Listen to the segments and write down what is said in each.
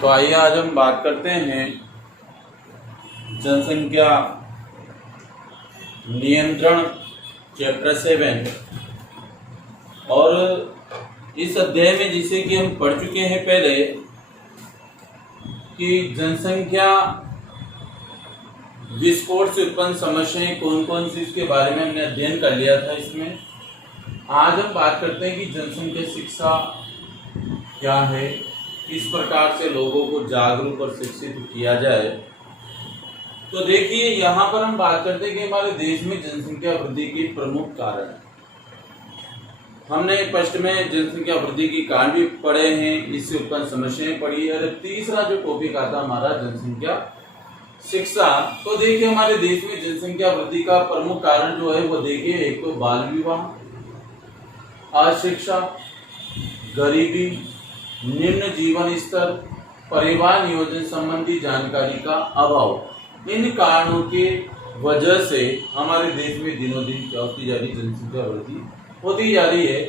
तो आइए आज हम बात करते हैं जनसंख्या नियंत्रण चैप्टर 7। और इस अध्याय में जिसे कि हम पढ़ चुके हैं पहले कि जनसंख्या विस्फोट से उत्पन्न समस्याएं कौन कौन सी, इसके बारे में हमने अध्ययन कर लिया था। इसमें आज हम बात करते हैं कि जनसंख्या शिक्षा क्या है, किस प्रकार से लोगों को जागरूक और शिक्षित किया जाए। तो देखिए, यहाँ पर हम बात करते हैं कि हमारे देश में जनसंख्या वृद्धि के प्रमुख कारण। हमने फर्स्ट में जनसंख्या वृद्धि की कारण भी पढ़े हैं, इससे उत्पन्न समस्याएं पढ़ी है। और तीसरा जो टॉपिक आता हमारा जनसंख्या शिक्षा। तो देखिए, हमारे देश में जनसंख्या वृद्धि का प्रमुख कारण जो है वो देखिए, एक तो बाल विवाह, अशिक्षा, गरीबी, निम्न जीवन स्तर, परिवार नियोजन संबंधी जानकारी का अभाव। इन कारणों के वजह से हमारे देश में दिनों दिन क्या होती जा रही, जनसंख्या वृद्धि होती जा रही है।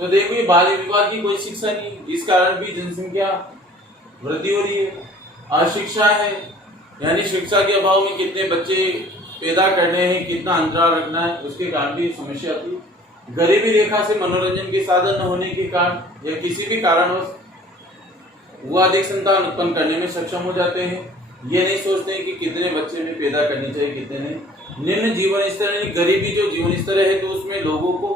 तो देखिए, बाल विवाह की कोई शिक्षा नहीं, इस कारण भी जनसंख्या वृद्धि हो रही है। अशिक्षा है, यानी शिक्षा के अभाव में कितने बच्चे पैदा करने हैं, कितना अंतराल रखना है, उसके कारण भी समस्या आती है। गरीबी रेखा से मनोरंजन के साधन न होने के कारण या किसी भी कारणवश वो अधिक संतान उत्पन्न करने में सक्षम हो जाते हैं। ये नहीं सोचते हैं कि कितने बच्चे में पैदा करनी चाहिए, कितने नहीं। निम्न जीवन स्तर, यानी गरीबी जो जीवन स्तर है, तो उसमें लोगों को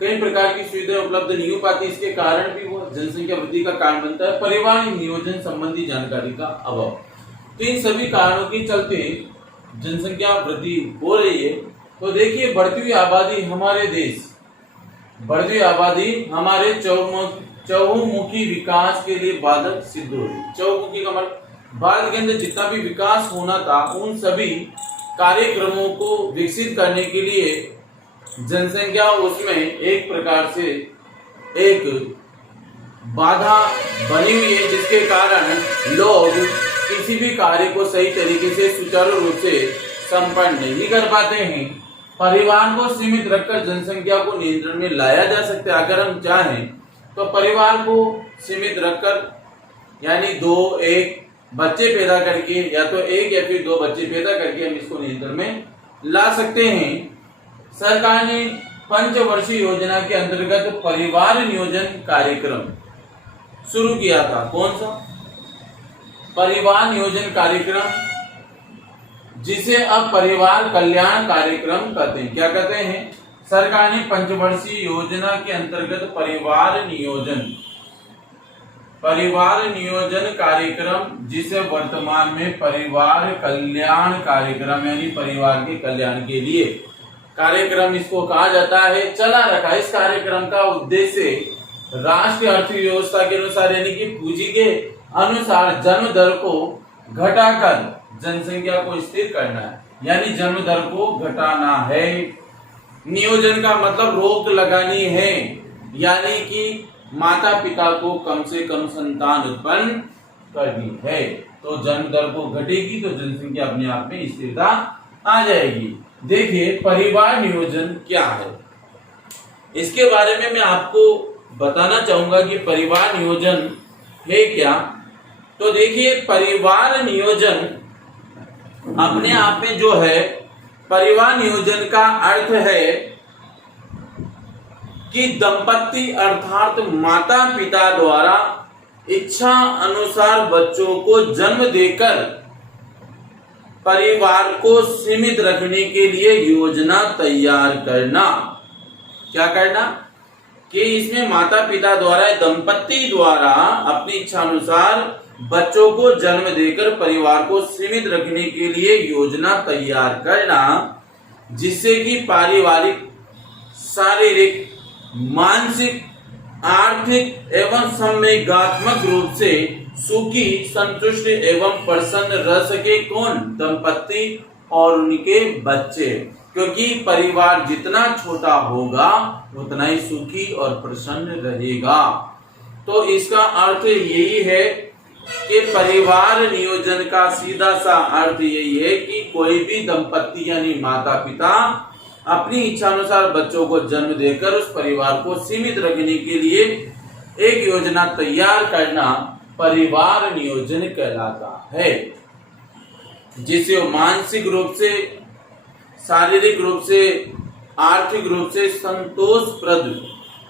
कई प्रकार की सुविधाएं उपलब्ध नहीं हो पाती, इसके कारण भी वो जनसंख्या वृद्धि का कारण बनता है। परिवार नियोजन संबंधी जानकारी का अभाव। तो इन सभी कारणों के चलते जनसंख्या वृद्धि हो रही है। तो देखिए, बढ़ती हुई आबादी हमारे देश, बढ़ती आबादी हमारे चहुमुखी विकास के लिए बाधक सिद्ध हो रही है। चहुमुखी का मतलब भारत के अंदर जितना भी विकास होना था, उन सभी कार्यक्रमों को विकसित करने के लिए जनसंख्या उसमें एक प्रकार से एक बाधा बनी हुई है, जिसके कारण लोग किसी भी कार्य को सही तरीके से सुचारू रूप से संपन्न नहीं कर पाते हैं। परिवार को सीमित रखकर जनसंख्या को नियंत्रण में लाया जा सकता है। अगर हम चाहें तो परिवार को सीमित रखकर, यानी 2-1 बच्चे पैदा करके, या तो 1 या फिर 2 बच्चे पैदा करके हम इसको नियंत्रण में ला सकते हैं। सरकार ने पंचवर्षीय योजना के अंतर्गत परिवार नियोजन कार्यक्रम शुरू किया था। कौन सा? परिवार नियोजन कार्यक्रम, जिसे अब परिवार कल्याण कार्यक्रम कहते हैं। क्या कहते हैं? सरकार ने पंचवर्षीय योजना के अंतर्गत परिवार नियोजन कार्यक्रम, जिसे वर्तमान में परिवार कल्याण कार्यक्रम, यानी परिवार के कल्याण के लिए कार्यक्रम इसको कहा जाता है, चला रखा। इस कार्यक्रम का उद्देश्य राष्ट्रीय अर्थव्यवस्था के अनुसार, यानी कि पूंजी के अनुसार जन्म दर को घटाकर जनसंख्या को स्थिर करना है, यानी जन्म दर को घटाना है। नियोजन का मतलब रोक लगानी है, यानी कि माता पिता को कम से कम संतान उत्पन्न करनी है। तो जन्म दर को घटेगी तो जनसंख्या अपने आप में स्थिरता आ जाएगी। देखिए, परिवार नियोजन क्या है, इसके बारे में मैं आपको बताना चाहूंगा कि परिवार नियोजन है क्या। तो देखिए, परिवार नियोजन अपने आप में जो है, परिवार नियोजन का अर्थ है कि दंपति अर्थात माता पिता द्वारा इच्छा अनुसार बच्चों को जन्म देकर परिवार को सीमित रखने के लिए योजना तैयार करना। क्या करना? कि इसमें माता पिता द्वारा, दंपति द्वारा अपनी इच्छा अनुसार बच्चों को जन्म देकर परिवार को सीमित रखने के लिए योजना तैयार करना, जिससे कि पारिवारिक, शारीरिक, मानसिक, आर्थिक एवं संवेगात्मक रूप से सुखी, संतुष्ट एवं प्रसन्न रह सके। कौन? दंपति और उनके बच्चे। क्योंकि परिवार जितना छोटा होगा उतना ही सुखी और प्रसन्न रहेगा। तो इसका अर्थ यही है कि परिवार नियोजन का सीधा सा अर्थ यही है कि कोई भी दंपति यानी माता पिता अपनी इच्छा अनुसार बच्चों को जन्म देकर उस परिवार को सीमित रखने के लिए एक योजना तैयार करना, परिवार नियोजन कहलाता है, जिसे वो मानसिक रूप से, शारीरिक रूप से, आर्थिक रूप से संतोषप्रद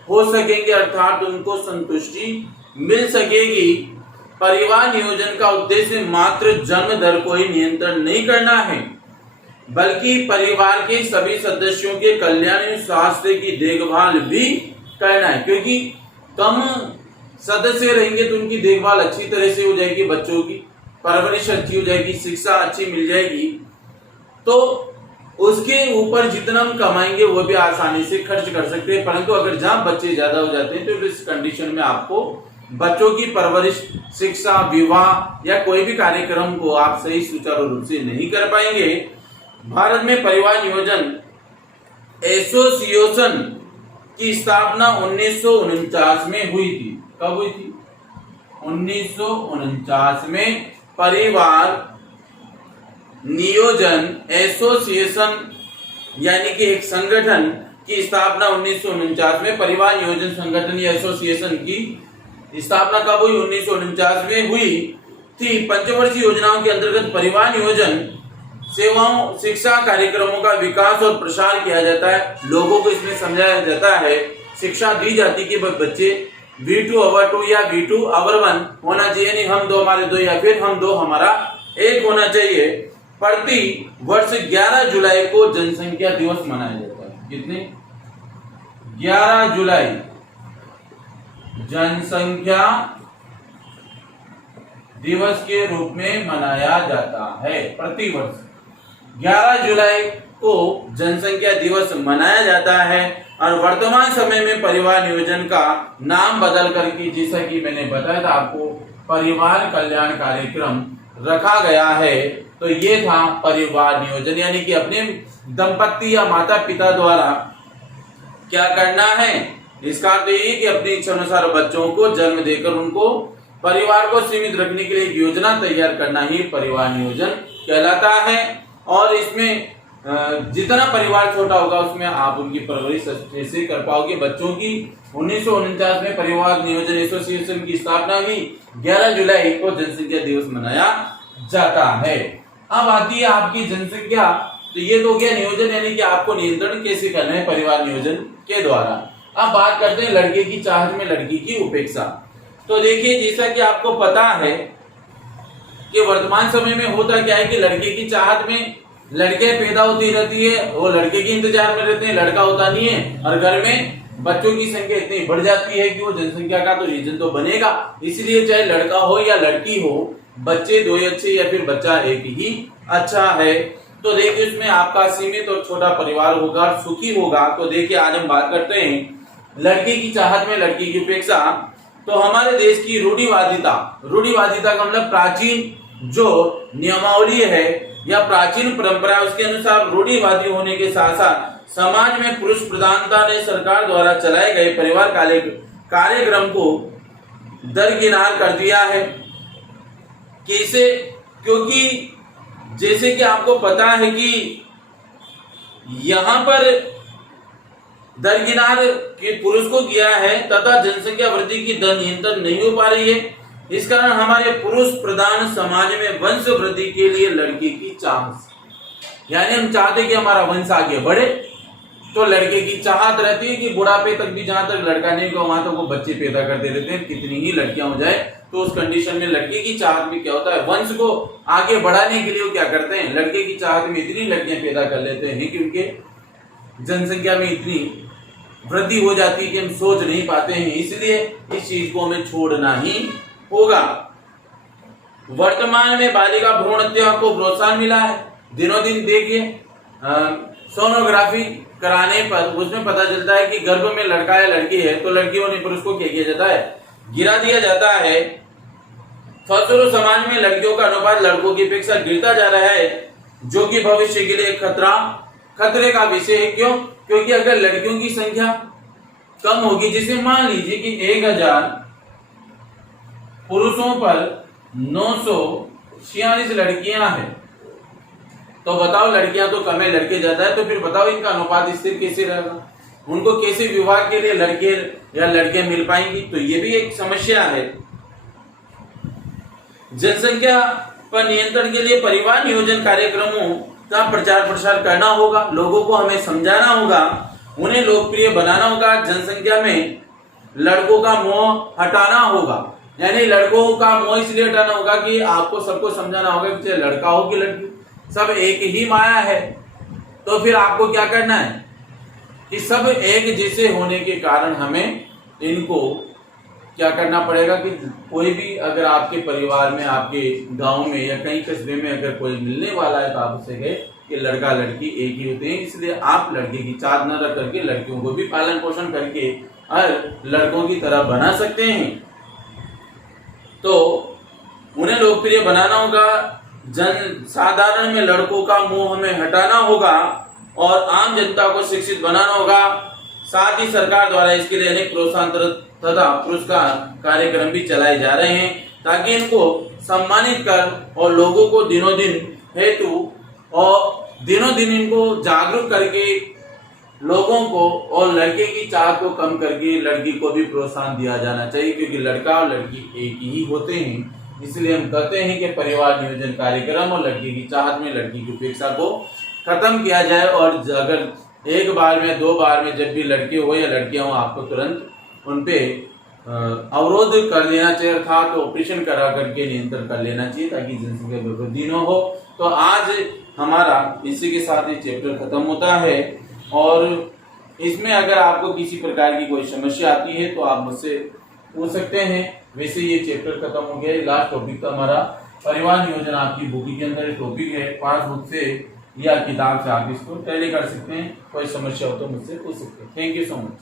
हो सकेंगे, अर्थात उनको संतुष्टि मिल सकेगी। परिवार नियोजन का उद्देश्य मात्र जन्म दर को ही नियंत्रण नहीं करना है, बल्कि परिवार के सभी सदस्यों के कल्याण एवं स्वास्थ्य की देखभाल भी करना है, क्योंकि कम सदस्य रहेंगे तो उनकी देखभाल अच्छी तरह से हो जाएगी, बच्चों की परवरिश अच्छी हो जाएगी, शिक्षा अच्छी मिल जाएगी, तो उसके ऊपर जितना हम कमाएंगे वो भी आसानी से खर्च कर सकते हैं। परंतु अगर जहां बच्चे ज्यादा हो जाते हैं तो इस कंडीशन में आपको बच्चों की परवरिश, शिक्षा, विवाह या कोई भी कार्यक्रम को आप सही सुचारू रूप से नहीं कर पाएंगे। भारत में परिवार नियोजन एसोसिएशन की स्थापना 1949 में हुई थी। कब हुई थी? 1949 में परिवार नियोजन एसोसिएशन यानी कि एक संगठन की स्थापना 1949 में, परिवार नियोजन संगठन या एसोसिएशन की स्थापना कब हुई? 1949 में हुई थी। पंचवर्षीय योजनाओं के अंतर्गत परिवार नियोजन सेवाओं, शिक्षा कार्यक्रमों का विकास और प्रसार किया जाता है। लोगों को इसमें समझाया जाता है, शिक्षा दी जाती कि बच्चे V2 over 2 या V2 over 1 होना चाहिए, नहीं हम दो हमारे दो या फिर हम दो हमारा एक होना चाहिए। प्रति वर्ष 11 जुलाई को जनसंख्या दिवस मनाया जाता है। कितने? 11 जुलाई जनसंख्या दिवस के रूप में मनाया जाता है। प्रति वर्ष 11 जुलाई को जनसंख्या दिवस मनाया जाता है और वर्तमान समय में परिवार नियोजन का नाम बदल करके, जैसा कि मैंने बताया था आपको, परिवार कल्याण कार्यक्रम रखा गया है। तो ये था परिवार नियोजन, यानी कि अपने दंपत्ति या माता पिता द्वारा क्या करना है, इसका अर्थ ये कि अपनी इच्छा अनुसार बच्चों को जन्म देकर उनको परिवार को सीमित रखने के लिए योजना तैयार करना ही परिवार नियोजन कहलाता है। और इसमें जितना परिवार छोटा होगा उसमें आप उनकी परवरिश अच्छे से कर पाओगे। बच्चों की 1949 में परिवार नियोजन एसोसिएशन की स्थापना हुई, 11 जुलाई को जनसंख्या दिवस मनाया जाता है। अब आती है आपकी जनसंख्या, तो ये तो गया नियोजन, यानी कि आपको नियंत्रण कैसे करना है परिवार नियोजन के द्वारा। अब बात करते हैं लड़के की चाहत में लड़की की उपेक्षा। तो देखिए, जैसा कि आपको पता है कि वर्तमान समय में होता क्या है कि लड़के की चाहत में लड़के पैदा होती रहती है, वो लड़के के इंतजार में रहते हैं, लड़का होता नहीं है, और घर में बच्चों की संख्या इतनी बढ़ जाती है कि वो जनसंख्या का तो रीजन तो बनेगा। इसलिए चाहे लड़का हो या लड़की हो, बच्चे दो ही अच्छे या फिर बच्चा एक ही अच्छा है। तो देखिए, उसमें आपका सीमित और छोटा परिवार होगा, सुखी होगा। तो देखिए, आज हम बात करते हैं लड़के की चाहत में लड़की की उपेक्षा। तो हमारे देश की रूढ़िवादिता का मतलब प्राचीन जो नियमावली है या प्राचीन परंपरा, उसके अनुसार रूढ़िवादी होने के साथ साथ समाज में पुरुष प्रधानता ने सरकार द्वारा चलाए गए परिवार कार्यक्रम को दरकिनार कर दिया है। कैसे? क्योंकि जैसे कि आपको पता है कि यहां पर दरकिनार के पुरुष को किया है तथा जनसंख्या वृद्धि की दर नियंत्रण नहीं हो पा रही है। इस कारण हमारे पुरुष प्रधान समाज में वंश वृद्धि के लिए लड़के की चाहत, यानी हम चाहते हैं कि हमारा वंश आगे बढ़े, तो लड़के की चाहत रहती है कि बुढ़ापे तक भी जहां तक लड़का नहीं हुआ वहां तक वो बच्चे पैदा करते रहते हैं, कितनी ही लड़कियां हो जाए। तो उस कंडीशन में लड़के की चाहत में क्या होता है, वंश को आगे बढ़ाने के लिए वो क्या करते हैं, लड़के की चाहत में इतनी लड़कियां पैदा कर लेते हैं कि उनके जनसंख्या में इतनी वृद्धि हो जाती है कि हम सोच नहीं पाते हैं। इसलिए इस चीज को हमें छोड़ना ही होगा। वर्तमान में बालिका भ्रूण हत्या को प्रोत्साहन मिला है। दिनों दिन देखिए, सोनोग्राफी कराने पर उसमें पता चलता है कि गर्भ में लड़का है लड़की है, तो लड़कियों ने पुरुष को क्या किया जाता है, गिरा दिया जाता है। फलस्वरूप समाज में लड़कियों का अनुपात लड़कों की अपेक्षा गिरता जा रहा है, जो कि भविष्य के लिए खतरे का विषय है। क्यों? क्योंकि अगर लड़कियों की संख्या कम होगी, जिसे मान लीजिए कि 1000 पुरुषों पर 946 लड़कियां हैं, तो बताओ लड़कियां तो कम है, लड़के ज्यादा है, तो फिर बताओ इनका अनुपात स्थिर कैसे रहेगा, उनको कैसे विवाह के लिए लड़के या लड़कियां मिल पाएंगी। तो ये भी एक समस्या है। जनसंख्या पर नियंत्रण के लिए परिवार नियोजन कार्यक्रमों का प्रचार प्रसार करना होगा, लोगों को हमें समझाना होगा, उन्हें लोकप्रिय बनाना होगा। जनसंख्या में लड़कों का मोह हटाना होगा, यानी लड़कों का मोह इसलिए हटाना होगा कि आपको सबको समझाना होगा कि चाहे लड़का हो कि लड़की, सब एक ही माया है। तो फिर आपको क्या करना है कि सब एक जैसे होने के कारण हमें इनको क्या करना पड़ेगा कि कोई भी अगर आपके परिवार में, आपके गांव में या कहीं कस्बे में अगर कोई मिलने वाला है तो आप उससे कहे कि लड़का लड़की एक ही होते हैं, इसलिए आप लड़के की चाल न रख करके लड़कियों को भी पालन पोषण करके और लड़कों की तरह बना सकते हैं। तो उन्हें लोकप्रिय बनाना होगा, जन साधारण में लड़कों का मोह हमें हटाना होगा और आम जनता को शिक्षित बनाना होगा। साथ ही सरकार द्वारा इसके लिए अनेक प्रोत्साहन तथा पुरस्कार कार्यक्रम भी चलाए जा रहे हैं ताकि इनको सम्मानित कर और लोगों को दिनों दिन इनको जागरूक करके लोगों को और लड़के की चाह को कम करके लड़की को भी प्रोत्साहन दिया जाना चाहिए, क्योंकि लड़का और लड़की एक ही होते हैं। इसलिए हम कहते हैं कि परिवार नियोजन कार्यक्रम और लड़की की चाहत में लड़की की उपेक्षा को खत्म किया जाए, और अगर एक बार में, दो बार में जब भी लड़के हो या लड़कियां हो, आपको तुरंत उनपे अवरोध कर देना चाहिए, अर्थात तो ऑपरेशन करा करके नियंत्रण कर लेना चाहिए ताकि जनसंख्या में वृद्धि न हो। तो आज हमारा इसी के साथ ये चैप्टर खत्म होता है, और इसमें अगर आपको किसी प्रकार की कोई समस्या आती है तो आप मुझसे पूछ सकते हैं। वैसे ये चैप्टर खत्म हो गया। लास्ट टॉपिक था हमारा परिवार नियोजन। आपकी बुक के अंदर टॉपिक है, पासबुक से या किताब से आप इसको टैली कर सकते हैं। कोई समस्या हो तो मुझसे पूछ सकते हैं। Thank you so much.